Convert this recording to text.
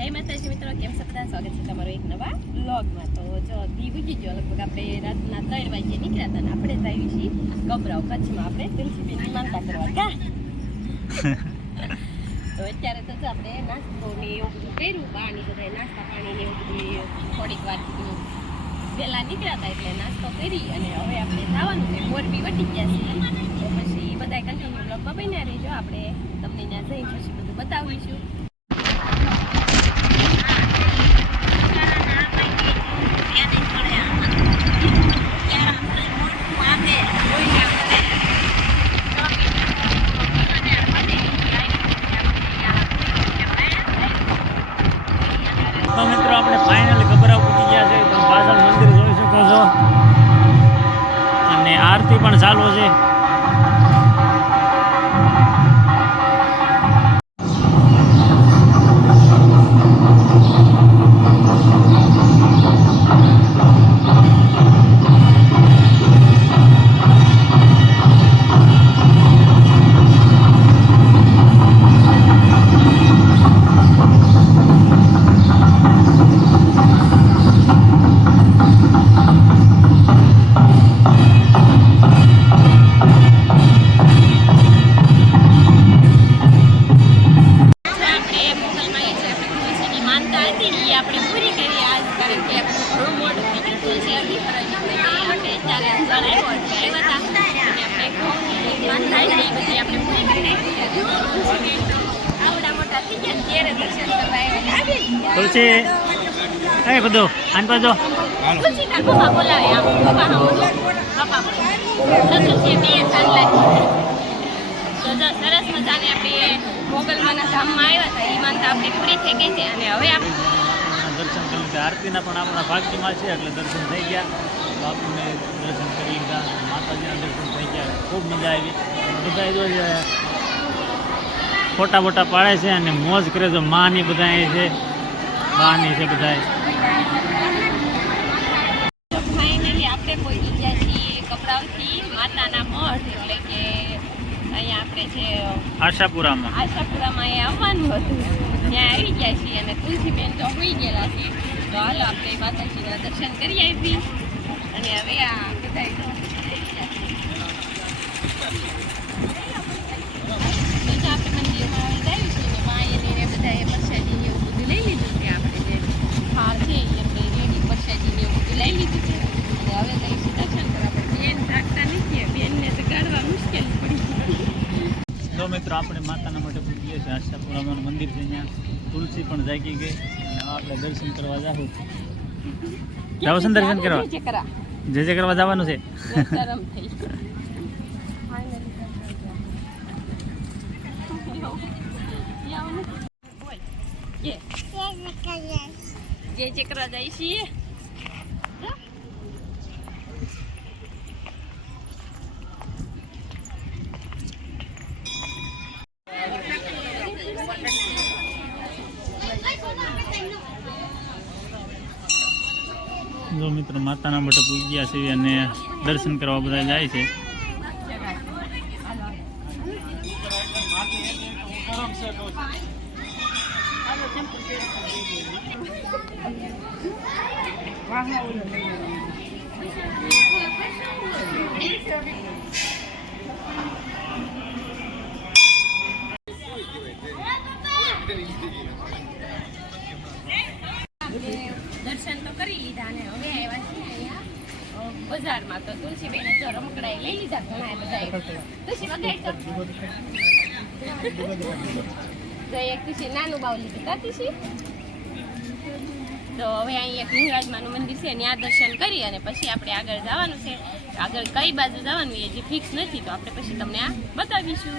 જય માતાજી મિત્રો, કેમ છો બધા? સ્વાગત છે તમારો એક નવા વ્લોગમાં. તો જો દી ઉગી ગયો, લગભગ આપણે રાતના 3 વાગે નીકળ્યા હતા અને આપણે જઈએ છીએ ગભરાવ કચ્છમાં. આપણે તુલસીબેનની માનતા કરવા કા તો અત્યારે તો આપણે નાસ્તો ને એવું બધું કર્યું, પાણી બધા નાસ્તા પાણી ને એવું બધું થોડીક વાર કીધું વહેલા નીકળ્યા હતા એટલે નાસ્તો કરી અને હવે આપણે જવાનું છે. મોરબી વટી ગયા છીએ તો પછી બધા કન્ટિન્યુ બ્લોગમાં બન્યા રહીજો. આપણે તમને ત્યાં જઈને પછી બધું બતાવીશું. તો મિત્રો આપણે ફાઇનલી ગભરાવ પૂકી ગયા છે. તમે પાછળ મંદિર જોઈ શકો છો અને આરતી પણ ચાલુ છે. તુલસી એ બધું આન પાછો સરસ મજાને આપણે મોગલમાના ધામમાં આવ્યા હતા. એ માનતા આપણી પૂરી થઈ ગઈ છે અને હવે આપણે દર્શન કરી લીધા. આરતીના પણ આપણા ભાગ્યમાં છે એટલે દર્શન થઈ ગયા. તો આપણને દર્શન કરી લીધા, માતાજીના દર્શન થઈ ગયા. ખૂબ મજા આવી. બધા જો ફોટા બોટા પાડે છે અને મોજ કરે છે. માની બધા અહીં છે, બાની છે બધા. ફાઇનલી આપણે પહોંચી ગયા છીએ ગભરાવથી માતાના મઠ, એટલે કે અહીંયા આપણે છે આશાપુરામાં અહીંયા આવવાનું હતું. ત્યાં આવી ગયા છીએ અને તુલસીબેન તો હોઈ ગયેલા છે. તો હાલો આપણે માતાજીના દર્શન કરી આવી અને હવે આ બધા આપણે મંદિરમાં જઈએ છીએ ને માયને બધાએ પ્રસાદી એવું બધું લઈ લીધું છે. આપણે જે થાળ છે એ આપણે રેડી પ્રસાદી એવું બધું લઈ લીધું છે અને હવે જઈશું દર્શન કરવા. પણ બેન રાખતા નથી, બેનને તો કાઢવા મુશ્કેલ પડી ગઈ. જો મિત્રો આપણે માતાના માટે પૂછીએ છીએ. આશાપુરામાં મંદિર છે, ત્યાં તુલસી પણ જાગી ગઈ અને આપણે દર્શન કરવા જાવું છે. જાવ છે દર્શન કરવા? જે જે કરવા જવાનું છે. ગરમ થઈ જે કરવા જાય છીએ. જો મિત્રો માતાના માટે પૂજી ગયા છે અને દર્શન કરવા બધા જાય છે. દર્શન તો કરી લીધા અને હવે આવ્યા છીએ અહીંયા બજારમાં. તો તુલસીબેને જો રમકડા લઈ લીધા ઘણા બધા. તુલસી વગાડી તો એક તુલસી નાનું બાવ લીધું કા તુલસી. તો હવે અહીં એક હિંગળાજમાનું મંદિર છે, ત્યાં દર્શન કરી અને પછી આપણે આગળ જવાનું છે. આગળ કઈ બાજુ જવાનું એ જે ફિક્સ નથી, તો આપણે પછી તમને આ બતાવીશું.